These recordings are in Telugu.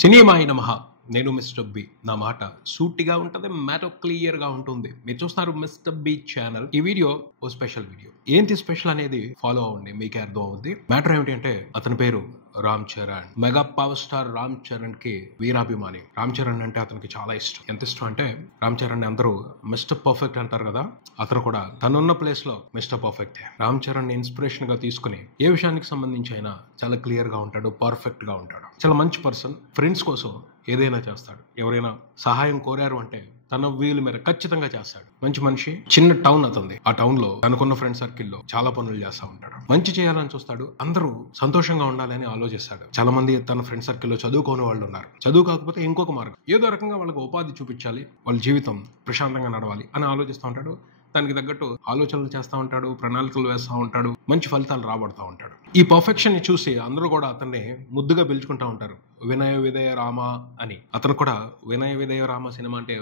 సినిమాయి నమః. నేను మిస్టర్ బి. నా మాట సూటిగా ఉంటుంది, మ్యాటర్ క్లియర్ గా ఉంటుంది. మీరు చూస్తున్నారు మిస్టర్ బి ఛానల్. ఈ వీడియో ఓ స్పెషల్ వీడియో. ఏంటి స్పెషల్ అనేది ఫాలో అవ్వండి, మీకే అర్థం అవుతుంది. మ్యాటర్ ఏమిటి అంటే, అతని పేరు Ram Charan. Mega power star Ram Charan కి వీరాభిమాని. రామ్ చరణ్ అంటే అతనికి చాలా ఇష్టం. ఎంత ఇష్టం అంటే, రామ్ చరణ్ ని అందరూ మిస్టర్ పర్ఫెక్ట్ అంటారు కదా, అతను కూడా తనున్న ప్లేస్ లో మిస్టర్ పర్ఫెక్ట్. రామ్ చరణ్ ని ఇన్స్పిరేషన్ గా తీసుకుని ఏ విషయానికి సంబంధించి అయినా చాలా క్లియర్ గా ఉంటాడు, పర్ఫెక్ట్ గా ఉంటాడు. చాలా మంచి పర్సన్. ఫ్రెండ్స్ కోసం ఏదైనా చేస్తాడు. ఎవరైనా సహాయం కోరారు అంటే తన వీలు మేర ఖచ్చితంగా చేస్తాడు. మంచి మనిషి. చిన్న టౌన్ అతనిది. ఆ టౌన్ లో తనకున్న ఫ్రెండ్ సర్కిల్ లో చాలా పనులు చేస్తా ఉంటాడు. మంచి చేయాలని చూస్తాడు. అందరూ సంతోషంగా ఉండాలని ఆలోచిస్తాడు. చాలా మంది తన ఫ్రెండ్ సర్కిల్ లో చదువుకోని వాళ్ళు ఉన్నారు. చదువు కాకపోతే ఇంకొక మార్గం, ఏదో రకంగా వాళ్ళకి ఉపాధి చూపించాలి, వాళ్ళ జీవితం ప్రశాంతంగా నడవాలి అని ఆలోచిస్తూ ఉంటాడు. దానికి తగ్గట్టు ఆలోచనలు చేస్తూ ఉంటాడు, ప్రణాళికలు వేస్తూ ఉంటాడు, మంచి ఫలితాలు రాబడుతూ ఉంటాడు. ఈ పర్ఫెక్షన్ ని చూసి అందరూ కూడా అతన్ని ముద్దుగా పిలుచుకుంటా ఉంటారు, వినయ విధేయ రామ అని. అతను కూడా వినయ విధేయ రామ సినిమా అంటే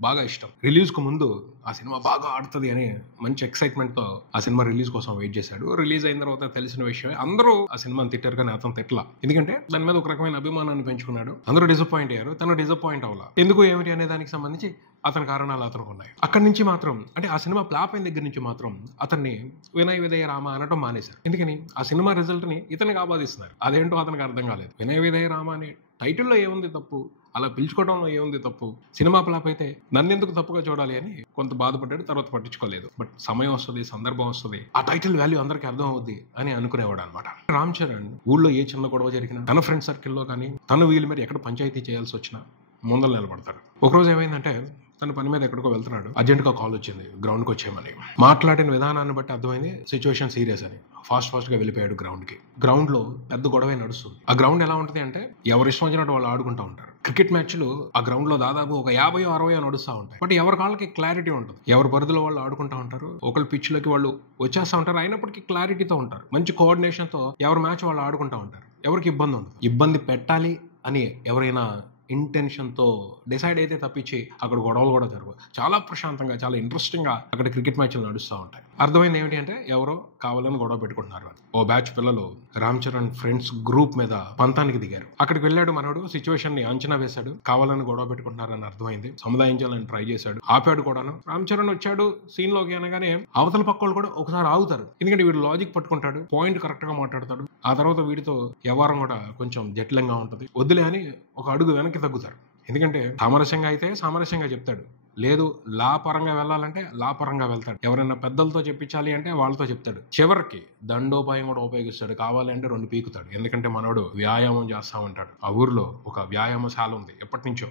బాగా ఇష్టం. రిలీజ్ కు ముందు ఆ సినిమా బాగా ఆడుతుంది అని మంచి ఎక్సైట్మెంట్ తో ఆ సినిమా రిలీజ్ కోసం వెయిట్ చేశాడు. రిలీజ్ అయిన తర్వాత తెలిసిన విషయమే. అందరూ ఆ సినిమాని తిట్టారు కానీ అతను తిట్ల. ఎందుకంటే దాని మీద ఒక రకమైన అభిమానాన్ని పెంచుకున్నాడు. అందరూ డిసప్పాయింట్ అయ్యారు, తను డిసప్పాయింట్ అవ్వాల. ఎందుకు ఏమిటి అనే దానికి సంబంధించి అతని కారణాలు అతనికి ఉన్నాయి. అక్కడి నుంచి మాత్రం, అంటే ఆ సినిమా ఫ్లాప్ అయిన దగ్గర నుంచి మాత్రం అతన్ని వినయ విధేయ రామ అనటం మానేశారు. ఎందుకని? ఆ సినిమా రిజల్ట్ ని ఇతనికి ఆపాదిస్తున్నారు. అదేంటో అతనికి అర్థం కాలేదు. వినయ విధేయ రామ అనే టైటిల్లో ఏముంది తప్పు, అలా పిలుచుకోవడంలో ఏముంది తప్పు, సినిమా ఫ్లాప్ అయితే నన్నెందుకు తప్పుగా చూడాలి అని కొంత బాధపడ్డాడు. తర్వాత పట్టించుకోలేదు. బట్ సమయం వస్తుంది, సందర్భం వస్తుంది, ఆ టైటిల్ వాల్యూ అందరికీ అర్థం అవుద్ది అని అనుకునేవాడు అనమాట. రామ్ చరణ్ ఊళ్ళో ఏ చిన్న గొడవ జరిగినా, తన ఫ్రెండ్ సర్కిల్లో కానీ, తన వీళ్ళ మీద ఎక్కడ పంచాయతీ చేయాల్సి వచ్చినా ముందర నిలబడతాడు. ఒకరోజు ఏమైందంటే, తన పని మీద ఎక్కడికో వెళ్తున్నాడు. అర్జెంట్ గా కాల్ వచ్చింది, గ్రౌండ్ కి వచ్చేయమని. మాట్లాడిన విధానాన్ని బట్టి అర్థమైంది సిచ్యువేషన్ సీరియస్ అని. ఫాస్ట్ గా వెళ్ళిపోయాడు గ్రౌండ్ కి. గ్రౌండ్ లో పెద్ద గొడవే నడుస్తుంది. ఆ గ్రౌండ్ ఎలా ఉంటుంది అంటే, ఎవరు ఇష్టం వచ్చినట్టు వాళ్ళు ఆడుకుంటా ఉంటారు. క్రికెట్ మ్యాచ్లు ఆ గ్రౌండ్ లో దాదాపు ఒక 50-60 నడుస్తూ ఉంటాయి. బట్ ఎవరి కాళ్ళకి క్లారిటీ ఉంటుంది. ఎవరి పరిధిలో వాళ్ళు ఆడుకుంటా ఉంటారు. ఒకళ్ళు పిచ్ లోకి వాళ్ళు వచ్చేస్తా ఉంటారు. అయినప్పటికీ క్లారిటీతో ఉంటారు. మంచి కోఆర్డినేషన్ తో ఎవరి మ్యాచ్ వాళ్ళు ఆడుకుంటా ఉంటారు. ఎవరికి ఇబ్బంది ఉండదు. ఇబ్బంది పెట్టాలి అని ఎవరైనా ఇంటెన్షన్ తో డిసైడ్ అయితే తప్పించి అక్కడ గొడవలు కూడా జరగవు. చాలా ప్రశాంతంగా, చాలా ఇంట్రెస్టింగ్ గా అక్కడ క్రికెట్ మ్యాచ్లు నడుస్తూ ఉంటాయి. అర్థమైంది ఏమిటి అంటే, ఎవరో కావాలని గొడవ పెట్టుకుంటున్నారు. ఓ బ్యాచ్ పిల్లలు రామ్ చరణ్ ఫ్రెండ్స్ గ్రూప్ మీద పంతానికి దిగారు. అక్కడికి వెళ్ళాడు మనోడు. సిచ్యువేషన్ ని అంచనా వేశాడు. కావాలని గొడవ పెట్టుకుంటున్నారని అర్థమైంది. సముదాయించాలని ట్రై చేశాడు. ఆపాడు కూడాను. రామ్ చరణ్ వచ్చాడు సీన్ లోకి అనగానే అవతల పక్క వాళ్ళు కూడా ఒకసారి ఆగుతారు. ఎందుకంటే వీడు లాజిక్ పట్టుకుంటాడు, పాయింట్ కరెక్ట్ గా మాట్లాడతాడు. ఆ తర్వాత వీడితో వ్యవహారం కూడా కొంచెం జటిలంగా ఉంటుంది. వద్దులే అని ఒక అడుగు వెనక్కి తగ్గుతారు. ఎందుకంటే సామరస్యంగా అయితే సామరస్యంగా చెప్తాడు, లేదు లా పరంగా వెళ్ళాలంటే లా పరంగా వెళ్తాడు. ఎవరైనా పెద్దలతో చెప్పించాలి అంటే వాళ్ళతో చెప్తాడు. చివరికి దండోపాయం కూడా ఉపయోగిస్తాడు. కావాలి అంటే 2 పీకుతాడు. ఎందుకంటే మనోడు వ్యాయామం చేస్తా ఉంటాడు. ఆ ఊర్లో ఒక వ్యాయామశాల ఉంది ఎప్పటి నుంచో.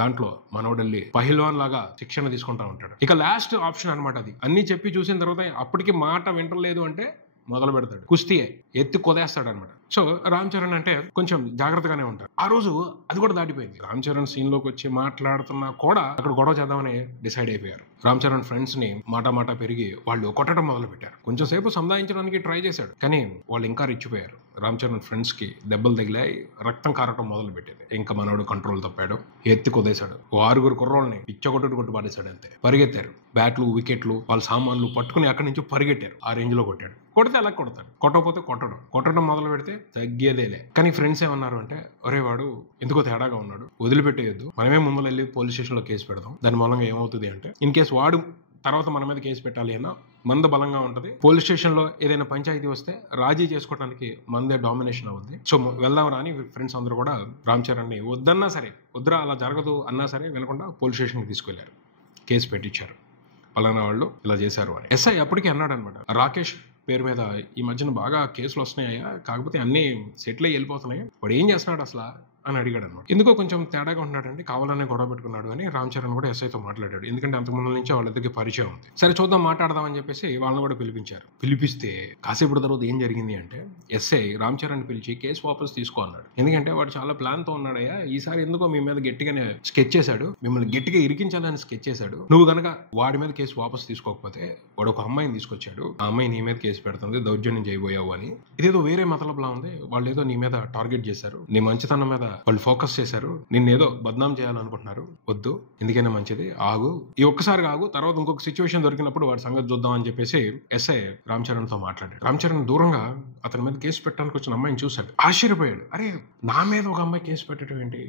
దాంట్లో మనోడల్లి పహిల్వాన్ లాగా శిక్షణ తీసుకుంటా ఉంటాడు. ఇక లాస్ట్ ఆప్షన్ అనమాట అది. అన్ని చెప్పి చూసిన తర్వాత అప్పటికి మాట వింటలేదు అంటే మొదలు పెడతాడు. కుస్తీయే ఎత్తి కొదేస్తాడు అనమాట. సో రామ్ చరణ్ అంటే కొంచెం జాగ్రత్తగానే ఉంటాడు. ఆ రోజు అది కూడా దాటిపోయింది. రామ్ చరణ్ సీన్ లోకి వచ్చి మాట్లాడుతున్నా కూడా అక్కడ గొడవ చేద్దామని డిసైడ్ అయిపోయారు. రామ్ చరణ్ ఫ్రెండ్స్ ని మాట పెరిగి వాళ్ళు కొట్టడం మొదలు పెట్టారు. కొంచెం సేపు సంధాయించడానికి ట్రై చేశాడు, కానీ వాళ్ళు ఇంకా రెచ్చిపోయారు. రామ్ చరణ్ ఫ్రెండ్స్ కి దెబ్బలు తగిలాయి, రక్తం కారటం మొదలు పెట్టింది. ఇంకా మనోడు కంట్రోల్ తప్పాడు, ఎత్తి కొదేశాడు. 6 కుర్రోళ్ళని కొట్టు పాడేశాడు. అంతే. పరిగెత్తారు. బ్యాట్లు, వికెట్లు, వాళ్ళ సామాన్లు పట్టుకుని అక్కడి నుంచి పరిగెట్టారు. ఆ రేంజ్ లో కొట్టాడు. కొడితే అలా కొడతాడు, కొట్టకపోతే కొట్టడం మొదలు పెడితే తగ్గేదేలే. కానీ ఫ్రెండ్స్ ఏమన్నారు అంటే, ఒరే వాడు ఎందుకో తేడాగా ఉన్నాడు, వదిలిపెట్టేయద్దు, మనమే ముందు వెళ్ళి పోలీస్ స్టేషన్ లో కేసు పెడదాం. దాని మూలంగా ఏమవుతుంది అంటే, ఇన్ కేసు వాడు తర్వాత మన మీద కేసు పెట్టాలి అన్నా మంద బలంగా ఉంటది. పోలీస్ స్టేషన్ లో ఏదైనా పంచాయతీ వస్తే రాజీ చేసుకోవడానికి మందే డామినేషన్ అవుద్ది. సో వెళ్దాం రా అని ఫ్రెండ్స్ అందరూ కూడా రామ్ చరణ్ ని వద్దన్నా సరే, వద్దురా అలా జరగదు అన్నా సరే వినకుండా పోలీస్ స్టేషన్ కి తీసుకెళ్లారు. కేసు పెట్టించారు. పలానా వాళ్ళు ఇలా చేశారు అని. ఎస్ఐ అప్పటికి అన్నాడు అనమాట, రాకేష్ పేరు మీద ఈ మధ్యన బాగా కేసులు వస్తున్నాయా, కాకపోతే అన్ని సెటిల్ అయ్యి వెళ్ళిపోతున్నాయి, వాడు ఏం చేస్తున్నాడు అసలు అని అడిగాడు అనమాట. ఎందుకో కొంచెం తేడాగా ఉంటున్నాడండి, కావాలనే గొడవ పెట్టుకున్నాడు అని రామ్ చరణ్ కూడా ఎస్ఐతో మాట్లాడాడు. ఎందుకంటే అంతకుముందు నుంచి వాళ్ళిద్దరికి పరిచయం ఉంది. సరే చూద్దాం, మాట్లాడదాం అని చెప్పేసి వాళ్ళని కూడా పిలిపించారు. పిలిపిస్తే కాసేపు తర్వాత ఏం జరిగింది అంటే, ఎస్ఐ రామ్ చరణ్ పిలిచి కేసు వాపస్ తీసుకో అన్నాడు. ఎందుకంటే వాడు చాలా ప్లాన్ తో ఉన్నాడయ్యా, ఈసారి ఎందుకో మీ మీద గట్టిగానే స్కెచ్ చేశాడు, మిమ్మల్ని గట్టిగా ఇరికించాలని స్కెచ్ చేశాడు. నువ్వు గనక వాడి మీద కేసు వాపస్ తీసుకోకపోతే వాడు ఒక అమ్మాయిని తీసుకొచ్చాడు, ఆ అమ్మాయి నీ మీద కేసు పెడుతుంది, దౌర్జన్యం చేయబోయావు అని. ఇదేదో వేరే మతలబులా ఉంది, వాళ్ళు ఏదో నీ మీద టార్గెట్ చేశారు, నీ మంచితనం మీద వాళ్ళు ఫోకస్ చేశారు, నిన్నేదో బద్నాం చేయాలనుకుంటున్నారు, వద్దు, ఎందుకైనా మంచిది ఆగు, ఈ ఒక్కసారి ఆగు, తర్వాత ఇంకొక సిచ్యువేషన్ దొరికినప్పుడు వాడి సంగతి చూద్దాం అని చెప్పేసి ఎస్ఐ రామ్ చరణ్ తో మాట్లాడాడు. రామ్ చరణ్ దూరంగా అతని మీద కేసు పెట్టడానికి వచ్చిన అమ్మాయిని చూశాడు, ఆశ్చర్యపోయాడు. అరే నా మీద ఒక అమ్మాయి కేసు పెట్టడం ఏంటి?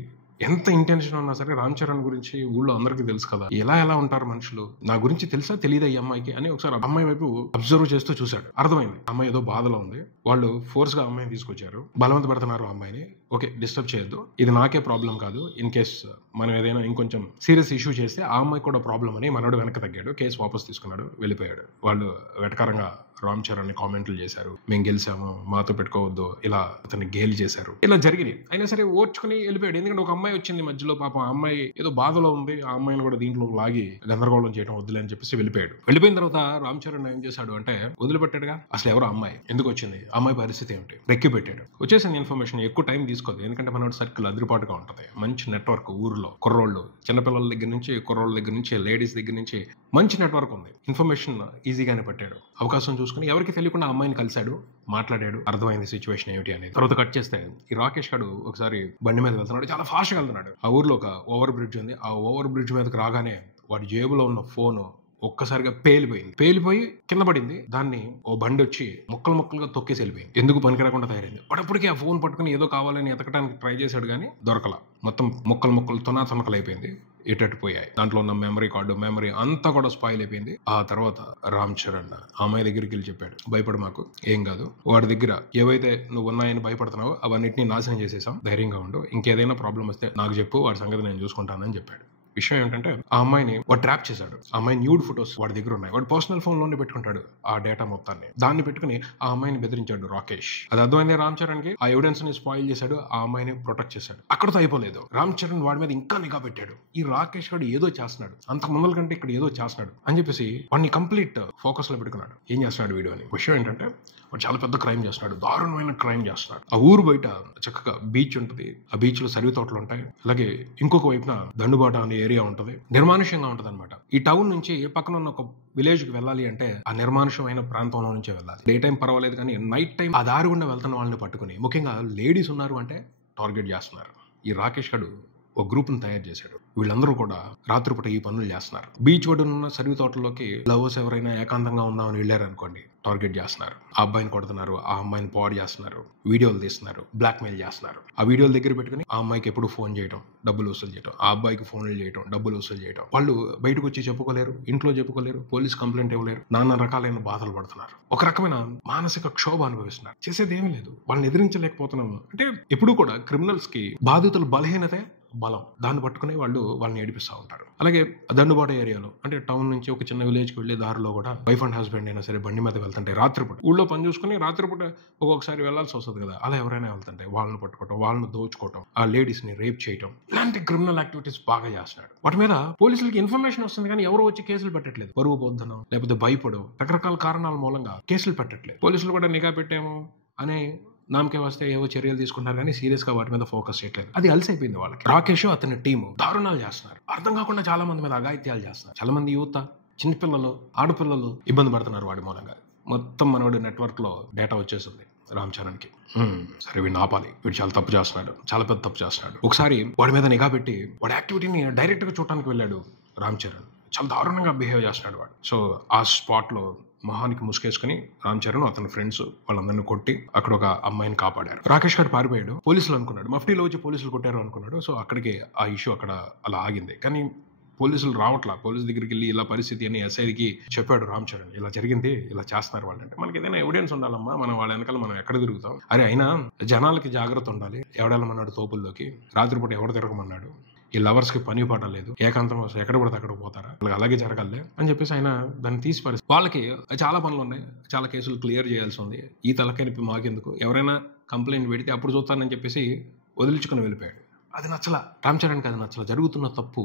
ఎంత ఇంటెన్షన్ ఉన్నా సరే రామ్ చరణ్ గురించి ఊళ్ళో అందరికీ తెలుసు కదా, ఎలా ఉంటారు మనుషులు, నా గురించి తెలుసా తెలియదా ఈ అమ్మాయికి అని ఒకసారి అమ్మాయి వైపు అబ్జర్వ్ చేస్తూ చూశాడు. అర్థమైంది అమ్మాయి ఏదో బాధలో ఉంది, వాళ్ళు ఫోర్స్ గా అమ్మాయిని తీసుకొచ్చారు, బలవంత పెడుతున్నారు అమ్మాయిని. ఓకే, డిస్టర్బ్ చేయొద్దు, ఇది నాకే ప్రాబ్లం కాదు, ఇన్ కేస్ మనం ఏదైనా ఇంకొంచెం సీరియస్ ఇష్యూ చేస్తే ఆ అమ్మాయి కూడా ప్రాబ్లం అని మనోడు వెనక్కి తగ్గాడు, కేసు వాపస్ తీసుకున్నాడు, వెళ్ళిపోయాడు. వాళ్ళు వెటకారంగా రామ్ చరణ్ ని కామెంట్లు చేశారు, మేము గెలిచాము, మాతో పెట్టుకోవద్దు, ఇలా అతన్ని గేలి చేశారు, ఇలా జరిగినాయి. అయినా సరే ఓర్చుకుని వెళ్ళిపోయాడు. ఎందుకంటే ఒక అమ్మాయి వచ్చింది మధ్యలో, పాపం ఆ అమ్మాయి ఏదో బాధలో ఉంది, ఆ అమ్మాయిని కూడా దీంట్లో లాగి గందరగోళం చేయడం వద్దులే అని చెప్పేసి వెళ్ళిపోయాడు. వెళ్ళిపోయిన తర్వాత రామ్ చరణ్ ఏం చేశాడు అంటే వదిలిపెట్టాడుగా, అసలు ఎవరు అమ్మాయి, ఎందుకు వచ్చింది, అమ్మాయి పరిస్థితి ఏమిటి, రెక్కి పెట్టాడు. వచ్చేసిన ఇన్ఫర్మేషన్ ఎక్కువ టైం తీసుకోదు, ఎందుకంటే మనోడి సర్కిల్ అదిరిపాటుగా ఉంటుంది, మంచి నెట్వర్క్, ఊర్లో కుర్రోళ్ళు, చిన్నపిల్లల దగ్గర నుంచి కుర్రోళ్ళ దగ్గర నుంచి లేడీస్ దగ్గర నుంచి మంచి నెట్వర్క్ ఉంది. ఇన్ఫర్మేషన్ ఈజీగానే పెట్టాడు. అవకాశం చూసుకుని ఎవరికి తెలియకుండా అమ్మాయిని కలిశాడు, మాట్లాడాడు, అర్థమైంది సిచ్యువేషన్ ఏమిటి అనేది. తర్వాత కట్ చేస్తే ఈ రాకేష్ గారు ఒకసారి బండి మీద వెళ్తున్నాడు, చాలా ఫాస్ట్ గా వెళ్తున్నాడు. ఆ ఊర్లో ఒక ఓవర్ బ్రిడ్జ్ ఉంది, ఆ ఓవర్ బ్రిడ్జ్ మీదకి రాగానే వాడి జేబులో ఉన్న ఫోన్ ఒక్కసారిగా పేలిపోయి కింద పడింది. దాన్ని ఓ బండి వచ్చి ముక్కలుగా తొక్కేసి వెళ్ళిపోయింది. ఎందుకు పనికిరాకుండా తయారైంది. వాడప్పటికీ ఆ ఫోన్ పట్టుకుని ఏదో కావాలని ఎతకడానికి ట్రై చేశాడు, కానీ దొరకల. మొత్తం ముక్కలు తొనకలు అయిపోయింది, ఎటట్టుపోయాయి. దాంట్లో ఉన్న మెమరీ అంతా కూడా స్పాయిల్ అయిపోయింది. ఆ తర్వాత రామ్ చరణ్ అమ్మాయి దగ్గరికి వెళ్ళి చెప్పాడు, భయపడు, మాకు ఏం కాదు, వాడి దగ్గర ఏవైతే నువ్వు ఉన్నాయని భయపడుతున్నావో అవన్నిటిని నాశనం చేసేసాం, ధైర్యంగా ఉండు, ఇంకేదైనా ప్రాబ్లం వస్తే నాకు చెప్పు, వాడి సంగతి నేను చూసుకుంటానని చెప్పాడు. విషయం ఏంటంటే ఆ అమ్మాయిని వాడు ట్రాప్ చేశాడు. ఆ అమ్మాయి న్యూడ్ ఫొటోస్ వాడి దగ్గర ఉన్నాయి, వాడు పర్సనల్ ఫోన్ లోనే పెట్టుకుంటాడు ఆ డేటా మొత్తాన్ని. దాన్ని పెట్టుకుని ఆ అమ్మాయిని బెదిరించాడు రాకేష్. అది అర్థమైంది రామ్ చరణ్ కి. ఆ ఎవిడెన్స్ ని స్పాయిల్ చేశాడు, ఆ అమ్మాయిని ప్రొటెక్ట్ చేశాడు. అక్కడతో అయిపోలేదు, రామ్ చరణ్ వాడి మీద ఇంకా నిఘా పెట్టాడు. ఈ రాకేష్ గారు ఏదో చేస్తున్నాడు, అంత ముందల కంటే ఇక్కడ ఏదో చేస్తున్నాడు అని చెప్పేసి వాడిని కంప్లీట్ ఫోకస్ లో పెట్టుకున్నాడు. ఏం చేస్తున్నాడు వీడియో అని. విషయం ఏంటంటే వాడు చాలా పెద్ద క్రైమ్ చేస్తున్నాడు, దారుణమైన క్రైమ్ చేస్తున్నాడు. ఆ ఊరు బయట చక్కగా బీచ్ ఉంటుంది, ఆ బీచ్ లో సరివి తోటలు ఉంటాయి, అలాగే ఇంకొక వైపున దండుబాట అనే ఏరియా ఉంటుంది, నిర్మానుష్యంగా ఉంటుంది అనమాట. ఈ టౌన్ నుంచి పక్కన ఉన్న ఒక విలేజ్ కి వెళ్ళాలి అంటే ఆ నిర్మానుష్యమైన ప్రాంతంలో నుంచే వెళ్ళాలి. డే టైం పర్వాలేదు, కానీ నైట్ టైం ఆ దారి గుండా వెళ్తున్న వాళ్ళని పట్టుకుని, ముఖ్యంగా లేడీస్ ఉన్నారు అంటే టార్గెట్ చేస్తున్నారు. ఈ రాకేష్ గడు ఒక గ్రూప్ ని తయారు చేశాడు. వీళ్ళందరూ కూడా రాత్రిపూట ఈ పనులు చేస్తున్నారు. బీచ్ ఒడ్డునున్న సరివి తోటల్లోకి లవర్స్ ఎవరైనా ఏకాంతంగా ఉందామని వెళ్ళారు అనుకోండి, టార్గెట్ చేస్తున్నారు. ఆ అబ్బాయిని కొడుతున్నారు, ఆ అమ్మాయిని పాడు చేస్తున్నారు, వీడియోలు తీస్తున్నారు, బ్లాక్ మెయిల్ చేస్తున్నారు. ఆ వీడియోలు దగ్గర పెట్టుకుని ఆ అమ్మాయికి ఎప్పుడు ఫోన్ చేయడం, డబ్బులు వసూలు చేయడం, ఆ అబ్బాయికి ఫోన్లు చేయడం, డబ్బులు వసూలు చేయడం. వాళ్ళు బయటకు వచ్చి చెప్పుకోలేరు, ఇంట్లో చెప్పుకోలేరు, పోలీస్ కంప్లైంట్ ఇవ్వలేరు, నానా రకాలైన బాధలు పడుతున్నారు. ఒక రకమైన మానసిక క్షోభ అనుభవిస్తున్నారు. చేసేది ఏమీ లేదు, వాళ్ళని ఎదిరించలేకపోతున్నాము. అంటే ఎప్పుడు కూడా క్రిమినల్స్ కి బాధితుల బలహీనతే బలం, దాన్ని పట్టుకుని వాళ్ళని ఏడిపిస్తూ ఉంటారు. అలాగే దండుబాట ఏరియాలో అంటే టౌన్ నుంచి ఒక చిన్న విలేజ్కి వెళ్ళే దారిలో కూడా వైఫ్ అండ్ హస్బెండ్ అయినా సరే బండి మీద వెళ్తుంటే రాత్రిపూట ఊళ్ళో పని చూసుకుని రాత్రిపూట ఒక్కొక్కసారి వెళ్లాల్సి వస్తుంది కదా, అలా ఎవరైనా వెళ్తుంటే వాళ్ళని పట్టుకోవటం, వాళ్ళని దోచుకోవటం, ఆ లేడీస్ ని రేప్ చేయటం, ఇలాంటి క్రిమినల్ యాక్టివిటీస్ బాగా చేస్తున్నాడు. వాటి మీద పోలీసులకి ఇన్ఫర్మేషన్ వస్తుంది, కానీ ఎవరు వచ్చి కేసులు పెట్టట్లేదు. బరువు పొద్దునం లేకపోతే భయపడో రకరకాల కారణాల మూలంగా కేసులు పెట్టట్లేదు. పోలీసులు కూడా నిఘా పెట్టాము అనే నామకే వస్తే ఏవో చర్యలు తీసుకుంటారు, కానీ సీరియస్ గా వాటి మీద ఫోకస్ చేయట్లేదు. అది అలసైపోయింది వాళ్ళకి. రాకేష్ అతని టీము దారుణాలు చేస్తున్నారు. అర్థం కాకుండా చాలా మంది మీద అఘాయిత్యాలు చేస్తున్నారు. చాలా మంది యువత, చిన్నపిల్లలు, ఆడపిల్లలు ఇబ్బంది పడుతున్నారు వాడి మూలంగా. మొత్తం మనోడి నెట్వర్క్ లో డేటా వచ్చేసింది రామ్ చరణ్ కి. సరే వీడిని ఆపాలి, వీడు చాలా తప్పు చేస్తున్నాడు, చాలా పెద్ద తప్పు చేస్తున్నాడు. ఒకసారి వాడి మీద నిఘా పెట్టి వాడి యాక్టివిటీని డైరెక్ట్ గా చూడటానికి వెళ్ళాడు రామ్ చరణ్. చాలా దారుణంగా బిహేవ్ చేస్తున్నాడు వాడు. సో ఆ స్పాట్ లో మొహానికి ముసుకేసుకుని రామ్ చరణ్ అతని ఫ్రెండ్స్ వాళ్ళందరినీ కొట్టి అక్కడ ఒక అమ్మాయిని కాపాడారు. రాకేష్ గారు పారిపోయాడు. పోలీసులు అనుకున్నాడు, మఫ్టీలో వచ్చి పోలీసులు కొట్టారు అనుకున్నాడు. సో అక్కడికి ఆ ఇష్యూ అక్కడ అలా ఆగింది. కానీ పోలీసులు రావట్లా. పోలీసు దగ్గరికి వెళ్ళి ఇలా పరిస్థితి అని ఎస్ఐకి చెప్పాడు రామ్ చరణ్, ఇలా జరిగింది, ఇలా చేస్తున్నారు వాళ్ళంటే. మనకి ఏదైనా ఎవిడెన్స్ ఉండాలమ్మా, మనం వాళ్ళ వెనకాల మనం ఎక్కడ తిరుగుతాం. అరే అయినా జనాలకి జాగ్రత్త ఉండాలి, ఎవడెళ్ళమన్నాడు తోపుల్లోకి, రాత్రిపూట ఎవడు తిరగమన్నాడు, ఈ లవర్స్ కి పని పాట లేదు, ఏకాంతం ఎక్కడ పడితే అక్కడ పోతారా, వాళ్ళకి అలాగే జరగాలి అని చెప్పేసి ఆయన దాన్ని తీసి పరిస్థితి. వాళ్ళకి చాలా పనులు ఉన్నాయి, చాలా కేసులు క్లియర్ చేయాల్సి ఉంది. ఈ తలకాయ మాకెందుకు, ఎవరైనా కంప్లైంట్ పెడితే అప్పుడు చూస్తానని చెప్పేసి వదిలించుకుని వెళ్ళిపోయాడు. అది నచ్చల రామ్ చరణ్కి, అది నచ్చల. జరుగుతున్న తప్పు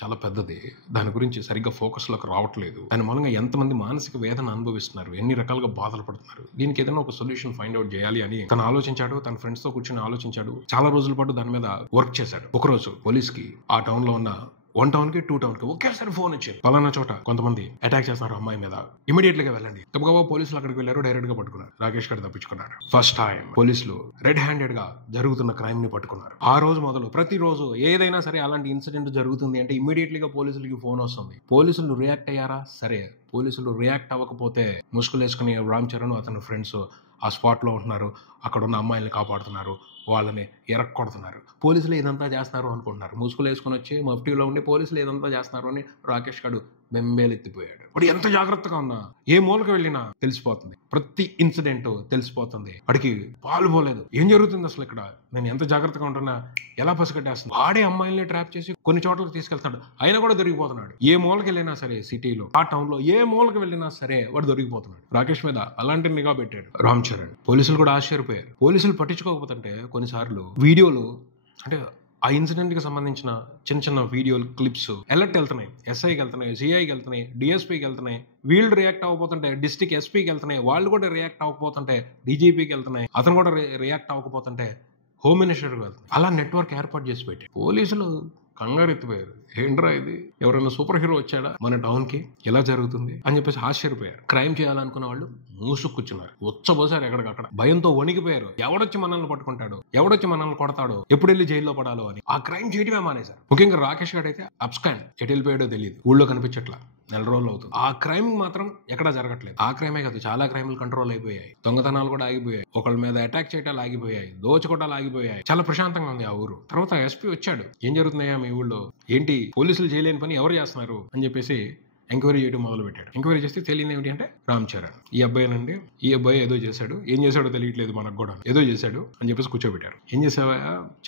చాలా పెద్దది, దాని గురించి సరిగ్గా ఫోకస్లోకి రావట్లేదు. దాని మూలంగా ఎంతమంది మానసిక వేదన అనుభవిస్తున్నారు, ఎన్ని రకాలుగా బాధలు పడుతున్నారు, దీనికి ఏదైనా ఒక సొల్యూషన్ ఫైండ్ అవుట్ చేయాలి అని తను ఆలోచించాడు. తన ఫ్రెండ్స్ తో కూర్చొని ఆలోచించాడు. చాలా రోజుల పాటు దాని మీద వర్క్ చేశాడు. ఒకరోజు పోలీస్ కి ఆ టౌన్ లో ఉన్న 1 టౌన్ కి 2 టౌన్ కి ఒకేసారి ఫోన్ వచ్చింది, పలానా చోట కొంతమంది అటాక్ చేస్తున్నారు అమ్మాయి మీద, ఇమీడియట్ గా వెళ్ళండి. గబగబా పోలీసులు అక్కడికి వెళ్ళారు, డైరెక్ట్ గా పట్టుకున్నారు. రాకేష్ గారు తప్పించుకున్నాడు. ఫస్ట్ టైం పోలీసులు రెడ్ హ్యాండెడ్ గా జరుగుతున్న క్రైమ్ ని పట్టుకున్నారు. ఆ రోజు మొదలు ప్రతిరోజు ఏదైనా సరే అలాంటి ఇన్సిడెంట్ జరుగుతుంది అంటే ఇమీడియట్లీగా పోలీసులకి ఫోన్ వస్తుంది. పోలీసులు రియాక్ట్ అయ్యారా? సరే. పోలీసులు రియాక్ట్ అవ్వకపోతే ముసుగులేసుకుని రామ్ చరణ్ అతని ఫ్రెండ్స్ ఆ స్పాట్లో ఉంటున్నారు, అక్కడ ఉన్న అమ్మాయిల్ని కాపాడుతున్నారు, వాళ్ళని ఎరక్కొడుతున్నారు. పోలీసులు ఇదంతా చేస్తున్నారు అనుకుంటున్నారు. ముసుగులు వేసుకొని వచ్చి మఫ్టీలో ఉండి పోలీసులు ఇదంతా చేస్తున్నారు అని రాకేష్ గారు బెంబేలెత్తిపోయాడు. వాడు ఎంత జాగ్రత్తగా ఉన్నా ఏ మూలకు వెళ్ళినా తెలిసిపోతుంది, ప్రతి ఇన్సిడెంట్ తెలిసిపోతుంది. వాడికి పాలు పోలేదు. ఏం జరుగుతుంది అసలు ఇక్కడ, నేను ఎంత జాగ్రత్తగా ఉంటున్నా ఎలా పసిగట్టేస్తుంది. వాడే అమ్మాయిల్ని ట్రాప్ చేసి కొన్ని చోట్లకి తీసుకెళ్తాడు, అయినా కూడా దొరికిపోతున్నాడు. ఏ మూలకి వెళ్ళినా సరే, సిటీలో ఆ టౌన్ లో ఏ మూలకి వెళ్ళినా సరే వాడు దొరికిపోతున్నాడు. రాకేష్ మీద అలాంటి నిఘా పెట్టాడు రామ్ చరణ్. పోలీసులు కూడా ఆశ్చర్యపోయారు. పోలీసులు పట్టించుకోకపోతుంటే కొన్నిసార్లు వీడియోలు, అంటే ఆ ఇన్సిడెంట్ కి సంబంధించిన చిన్న చిన్న వీడియోలు క్లిప్స్ అలర్ట్ వెళ్తున్నాయి, ఎస్ఐకి వెళ్తున్నాయి, సిఐకి వెళ్తున్నాయి, డిఎస్పీకి వెళ్తున్నాయి. వీళ్ళు రియాక్ట్ అవ్వకపోతుంటే డిస్ట్రిక్ట్ ఎస్పీకి వెళ్తున్నాయి, వాళ్ళు కూడా రియాక్ట్ అవ్వకపోతుంటే డీజీపీకి వెళ్తున్నాయి, అతను కూడా రియాక్ట్ అవ్వకపోతుంటే హోమ్ మినిస్టర్కి వెళ్తున్నాయి. అలా నెట్వర్క్ ఏర్పాటు చేసి పెట్టి పోలీసులు కంగారు ఎత్తిపోయారు. ఏంట్రా ఇది, ఎవరైనా సూపర్ హీరో వచ్చాడా మన టౌన్ కి, ఎలా జరుగుతుంది అని చెప్పేసి ఆశ్చర్యపోయారు. క్రైమ్ చేయాలనుకున్న వాళ్ళు మూసుకూర్చున్నారు, ఉచ్చబోసారు ఎక్కడికక్కడ, భయంతో వణికిపోయారు. ఎవడొచ్చి మనల్ని పట్టుకుంటాడు, ఎవడొచ్చి మనల్ని కొడతాడో, ఎప్పుడు వెళ్ళి జైల్లో పడాలో అని ఆ క్రైమ్ చేయడమే మానేశారు. ముఖ్యంగా రాకేష్ గారు అయితే అబ్స్కాండ్, ఎటు వెళ్ళిపోయాడో తెలియదు, ఊళ్ళో కనిపించట్లా, నెల రోజులు అవుతుంది. ఆ క్రైమ్ మాత్రం ఎక్కడా జరగట్లేదు. ఆ క్రైమే కాదు, చాలా క్రైమ్లు కంట్రోల్ అయిపోయాయి, దొంగతనాలు కూడా ఆగిపోయాయి, ఒకళ్ళ మీద అటాక్ చేయటాలు ఆగిపోయాయి, దోచుకోవటాలు ఆగిపోయాయి. చాలా ప్రశాంతంగా ఉంది ఆ ఊరు. తర్వాత ఎస్పీ వచ్చాడు, ఏం జరుగుతున్నాయా మీ ఊళ్ళో, ఏంటి పోలీసులు చేయలేని పని ఎవరు చేస్తున్నారు అని చెప్పేసి ఎంక్వైరీ చేయడం మొదలు పెట్టాడు. ఎంక్వైరీ చేస్తే తెలియదు ఏమిటి అంటే రామ్ చరణ్ ఈ అబ్బాయినండి, ఈ అబ్బాయి ఏదో చేశాడు, ఏం చేశాడో తెలియట్లేదు మనకు కూడా, ఏదో చేశాడు అని చెప్పేసి కూర్చోబెట్టారు. ఏం చేసావా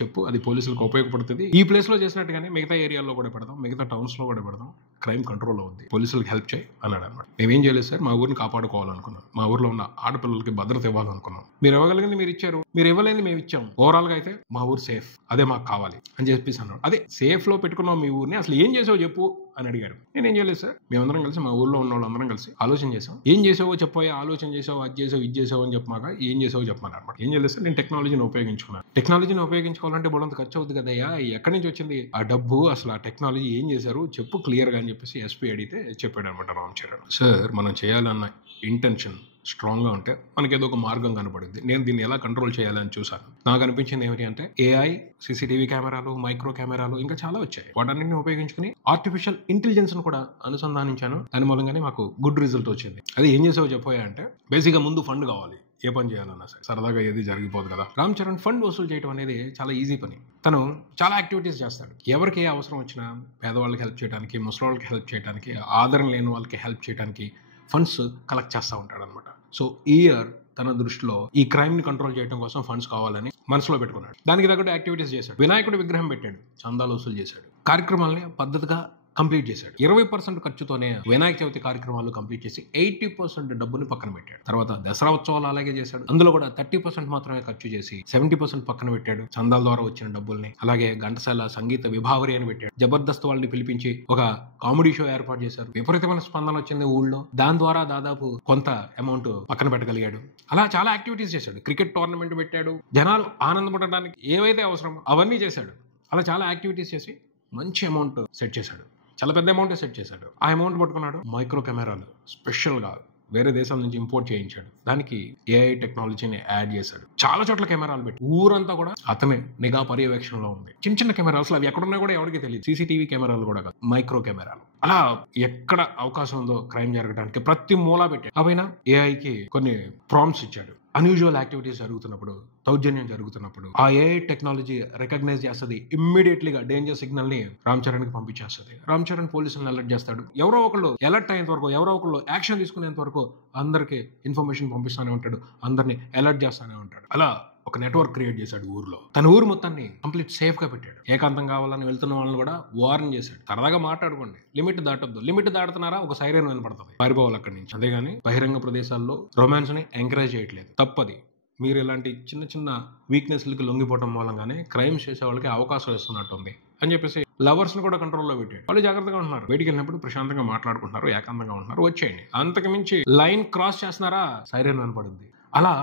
చెప్పు, అది పోలీసులకు ఉపయోగపడుతుంది, ఈ ప్లేస్ లో చేసినట్టుగానే మిగతా ఏరియాలో కూడా పెడదాం, మిగతా టౌన్స్ లో కూడా పెడదాం, క్రైమ్ కంట్రోల్ అవుద్ది, పోలీసులకు హెల్ప్ చేయి అన్నాడు అనమాట. మేమేం చేయలేదు సార్, మా ఊరిని కాపాడుకోవాలనుకున్నాం, మా ఊర్లో ఉన్న ఆడపిల్లలకి భద్రత ఇవ్వాలనుకున్నాం, మీరు ఇవ్వగలిగింది మీరు ఇచ్చారు, మీరు ఇవ్వలేని మేము ఇచ్చాం, ఓవరాల్ గా అయితే మా ఊరు సేఫ్, అదే మాకు కావాలి అని చెప్పేసి అన్నాడు. అదే సేఫ్ లో పెట్టుకున్నాం మీ ఊరిని, అసలు ఏం చేసావు చెప్పు అని అడిగారు. నేనేం చేయలేదు సార్, మేమందరం కలిసి మా ఊర్లో ఉన్న వాళ్ళందరం కలిసి ఆలోచన చేసాం, ఏం చేసావో చెప్పాయా, ఆలోచన చేసావు, అది చేసావు, ఇది చేసావు అని చెప్పమాక ఏం చేసావో చెప్పమని అనమాట. ఏం చేయలేదు సార్, నేను టెక్నాలజీని ఉపయోగించుకున్నాను. టెక్నాలజీని ఉపయోగించుకోవాలంటే బోడంత ఖర్చు అవుతుంది కదయ్యా, ఎక్కడి నుంచి వచ్చింది ఆ డబ్బు, అసలు ఆ టెక్నాలజీ ఏం చేశారు చెప్పు క్లియర్ గా అని చెప్పేసి ఎస్పీ అడిగితే చెప్పాడు అనమాట రామ్ చరణ్. సార్, మనం చేయాలన్న ఇంటెన్షన్ స్ట్రాంగ్ గా ఉంటే మనకేదో ఒక మార్గం కనపడింది, నేను దీన్ని ఎలా కంట్రోల్ చేయాలని చూసాను. నాకు అనిపించింది ఏమిటి అంటే ఏఐ, సీసీటీవీ కెమెరాలు, మైక్రో కెమెరాలు ఇంకా చాలా వచ్చాయి, వాటన్నింటిని ఉపయోగించుకుని ఆర్టిఫిషియల్ ఇంటెలిజెన్స్ ను కూడా అనుసంధానించాను. దాని మూలంగానే మాకు గుడ్ రిజల్ట్ వచ్చింది. అది ఏం చేసావో చెప్పాయా అంటే, బేసిక్ గా ముందు ఫండ్ కావాలి, ఏ పని చేయాలన్నా సరే, సరదాగా ఏది జరిగిపోదు కదా. రామ్ చరణ్ ఫండ్ వసూలు చేయడం అనేది చాలా ఈజీ పని. తను చాలా యాక్టివిటీస్ చేస్తాడు, ఎవరికి ఏ అవసరం వచ్చినా పేదవాళ్ళకి హెల్ప్ చేయడానికి, ముసలి హెల్ప్ చేయడానికి, ఆదరణ లేని వాళ్ళకి హెల్ప్ చేయడానికి ఫండ్స్ కలెక్ట్ చేస్తూ ఉంటాడు అనమాట. సో ఈ ఇయర్ తన దృష్టిలో ఈ క్రైమ్ ని కంట్రోల్ చేయడం కోసం ఫండ్స్ కావాలని మనసులో పెట్టుకున్నాడు. దానికి తగ్గట్టు యాక్టివిటీస్ చేశాడు. వినాయకుడి విగ్రహం పెట్టాడు, చందాలు వసూలు చేశాడు, కార్యక్రమాలని పద్ధతిగా కంప్లీట్ చేశాడు. 20% ఖర్చుతోనే వినాయక చవితి కార్యక్రమాలు కంప్లీట్ చేసి 80% డబ్బుని పక్కన పెట్టాడు. తర్వాత దసరా ఉత్సవాలు అలాగే చేశాడు, అందులో కూడా 30% మాత్రమే ఖర్చు చేసి 70% పక్కన పెట్టాడు చందాల ద్వారా వచ్చిన డబ్బుల్ని. అలాగే ఘంటసాల సంగీత విభావరి అని పెట్టాడు, జబర్దస్త్ వాళ్ళని పిలిపించి ఒక కామెడీ షో ఏర్పాటు చేశారు, విపరీతమైన స్పందన వచ్చింది ఊళ్ళో, దాని ద్వారా దాదాపు కొంత అమౌంట్ పక్కన పెట్టగలిగాడు. అలా చాలా యాక్టివిటీస్ చేశాడు, క్రికెట్ టోర్నమెంట్ పెట్టాడు, జనాలు ఆనందపడడానికి ఏవైతే అవసరమో అవన్నీ చేశాడు. అలా చాలా యాక్టివిటీస్ చేసి మంచి అమౌంట్ సెట్ చేశాడు, చాలా పెద్ద అమౌంట్ సెట్ చేశాడు. ఆ అమౌంట్ పట్టుకున్నాడు, మైక్రో కెమెరాలు స్పెషల్ గా వేరే దేశాల నుంచి ఇంపోర్ట్ చేయించాడు, దానికి ఏఐ టెక్నాలజీని యాడ్ చేశాడు, చాలా చోట్ల కెమెరాలు పెట్టి ఊరంతా కూడా అతనే నిఘా పర్యవేక్షణలో ఉంది. చిన్న చిన్న కెమెరాలు అవి ఎక్కడున్నా కూడా ఎవరికి తెలియదు, సీసీటీవీ కెమెరాలు కూడా కాదు, మైక్రో కెమెరాలు. అలా ఎక్కడ అవకాశం ఉందో క్రైమ్ జరగడానికి ప్రతి మూలా పెట్టాడు. అవైనా ఏఐకి కొన్ని ప్రాంప్ట్స్ ఇచ్చాడు, అన్యూజువల్ యాక్టివిటీస్ జరుగుతున్నప్పుడు, దౌర్జన్యం జరుగుతున్నప్పుడు ఆ ఏఐ టెక్నాలజీ రికగ్నైజ్ చేస్తుంది, ఇమ్మీడియట్లీగా డేంజర్ సిగ్నల్ ని రామ్ చరణ్ కి పంపించేస్తుంది. రామ్ చరణ్ పోలీసులను అలర్ట్ చేస్తాడు, ఎవరో ఒకళ్ళు అలర్ట్ అయ్యేంత వరకు, ఎవరో ఒకళ్ళు యాక్షన్ తీసుకునేంత వరకు అందరికి ఇన్ఫర్మేషన్ పంపిస్తానే ఉంటాడు, అందరినీ అలర్ట్ చేస్తానే ఉంటాడు. అలా ఒక నెట్వర్క్ క్రియేట్ చేశాడు ఊర్లో. తన ఊరు మొత్తాన్ని కంప్లీట్ సేఫ్ గా పెట్టాడు. ఏకాంతం కావాలని వెళ్తున్న వాళ్ళని కూడా వార్న్ చేశాడు, సరదాగా మాట్లాడుకోండి, లిమిట్ దాటొద్దు, లిమిట్ దాటుతున్నారా ఒక సైరన్ వినపడుతుంది, పారిపోవాలి అక్కడి నుంచి. అంతేగాని బహిరంగ ప్రదేశాల్లో రొమాన్స్ ని ఎంకరేజ్ చేయట్లేదు, తప్పది. మీరు ఇలాంటి చిన్న చిన్న వీక్నెస్లకి లొంగిపోవడం మూలంగానే క్రైమ్స్ చేసే వాళ్ళకి అవకాశం ఇస్తున్నట్టుంది అని చెప్పేసి లవర్స్ ని కూడా కంట్రోల్లో పెట్టాడు. వాళ్ళు జాగ్రత్తగా ఉంటున్నారు, బయటికి వెళ్ళినప్పుడు ప్రశాంతంగా మాట్లాడుకుంటున్నారు, ఏకాంతంగా ఉంటున్నారు, వచ్చేయండి. అంతకు మించి లైన్ క్రాస్ చేస్తున్నారా సైరన్ వినపడుద్ది. అలా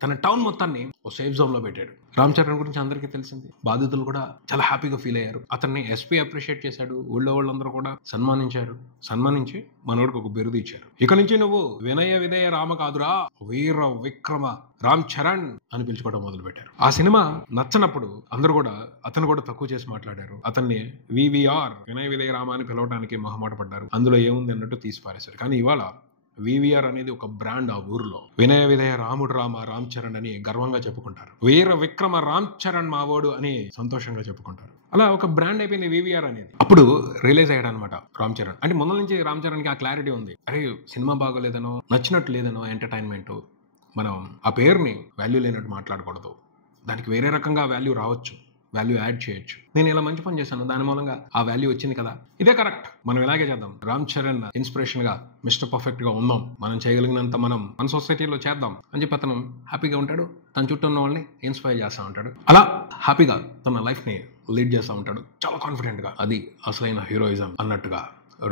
తన టౌన్ మొత్తాన్ని ఓ సేఫ్ జోన్ లో పెట్టాడు. రామ్ చరణ్ గురించి అందరికీ తెలిసింది, బాధితులు కూడా చాలా హ్యాపీగా ఫీల్ అయ్యారు. అతన్ని ఎస్పీ అప్రిషియేట్ చేశాడు, ఊళ్ళో వాళ్ళందరూ కూడా సన్మానించారు. సన్మానించి మనోడికి ఒక బిరుదు ఇచ్చారు. ఇక నుంచి నువ్వు వినయ విధేయ రామ కాదురా, వీర విక్రమ రామ్ చరణ్ అని పిలుచుకోవడం మొదలు పెట్టారు. ఆ సినిమా నచ్చనప్పుడు అందరూ కూడా అతను కూడా తక్కువ చేసి మాట్లాడారు, అతన్ని వివిఆర్ వినయ విధేయ రామ అని పిలవడానికి మొహమాట పడ్డారు, అందులో ఏముంది అన్నట్టు తీసి పారేశారు. కానీ ఇవాళ వివిఆర్ అనేది ఒక బ్రాండ్ ఆ ఊర్లో. వినయ విధేయ రాముడు రామ్ చరణ్ అని గర్వంగా చెప్పుకుంటారు. వీర విక్రమ రామ్ చరణ్ మావోడు అని సంతోషంగా చెప్పుకుంటారు. అలా ఒక బ్రాండ్ అయిపోయింది వివిఆర్ అనేది. అప్పుడు రిలీజ్ అయ్యాడు అనమాట రామ్ చరణ్. అంటే ముందు నుంచి రామ్ చరణ్ కి ఆ క్లారిటీ ఉంది, అరే సినిమా బాగోలేదనో నచ్చినట్టు లేదనో ఎంటర్టైన్మెంట్, మనం ఆ పేరుని వాల్యూ లేనట్టు మాట్లాడకూడదు, దానికి వేరే రకంగా వాల్యూ రావచ్చు, వాల్యూ యాడ్ చేయొచ్చు. నేను ఇలా మంచి పని చేశాను, దాని మూలంగా ఆ వాల్యూ వచ్చింది కదా, ఇదే కరెక్ట్, మనం ఇలాగే చేద్దాం. రామ్ చరణ్ ఇన్స్పిరేషన్ గా మిస్టర్ పర్ఫెక్ట్ గా ఉందాం, మనం చేయగలిగినంత మనం మన సొసైటీలో చేద్దాం అని చెప్పి అతను హ్యాపీగా ఉంటాడు. తన చుట్టూ ఉన్న వాళ్ళని ఇన్స్పైర్ చేస్తూ ఉంటాడు. అలా హ్యాపీగా తన లైఫ్ ని లీడ్ చేస్తూ ఉంటాడు, చాలా కాన్ఫిడెంట్ గా. అది అసలైన హీరోయిజం అన్నట్టుగా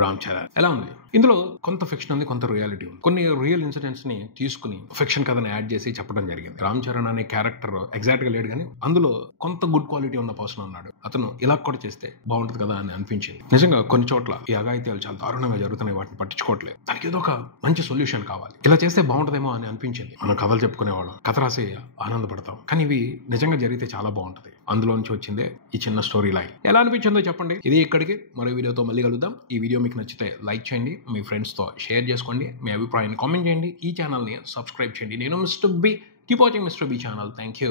రామ్ చరణ్. ఎలా ఉంది? ఇందులో కొంత ఫిక్షన్ ఉంది, కొంత రియాలిటీ ఉంది. కొన్ని రియల్ ఇన్సిడెంట్స్ ని తీసుకుని ఫిక్షన్ కథని యాడ్ చేసి చెప్పడం జరిగింది. రామ్ చరణ్ అనే క్యారెక్టర్ ఎగ్జాక్ట్ గా లేడు, కానీ అందులో కొంత గుడ్ క్వాలిటీ ఉన్న పర్సన్ ఉన్నాడు. అతను ఇలా కూడా చేస్తే బాగుంటుంది కదా అని అనిపించింది. నిజంగా కొన్ని చోట్ల ఈ అఘాయిత్యాలు చాలా దారుణంగా జరుగుతున్నాయి, వాటిని పట్టించుకోవట్లేదు. దానికి ఏదో ఒక మంచి సొల్యూషన్ కావాలి, ఇలా చేస్తే బాగుంటుందేమో అని అనిపించింది. మనం కథలు చెప్పుకునేవాళ్ళం, కథ రాసి ఆనందపడతాం, కానీ ఇవి నిజంగా జరిగితే చాలా బాగుంటది. అందులో నుంచి వచ్చిందే ఈ చిన్న స్టోరీ లైన్. ఎలా అనిపించిందో చెప్పండి. ఇది ఇక్కడికి మరో వీడియోతో మళ్ళీ కలుద్దాం. ఈ వీడియో మీకు నచ్చితే లైక్ చేయండి, మీ ఫ్రెండ్స్తో షేర్ చేసుకోండి, మీ అభిప్రాయాన్ని కామెంట్ చేయండి, ఈ ఛానల్ని సబ్స్క్రైబ్ చేయండి. నేను mister B. Keep watching mister B channel. Thank you.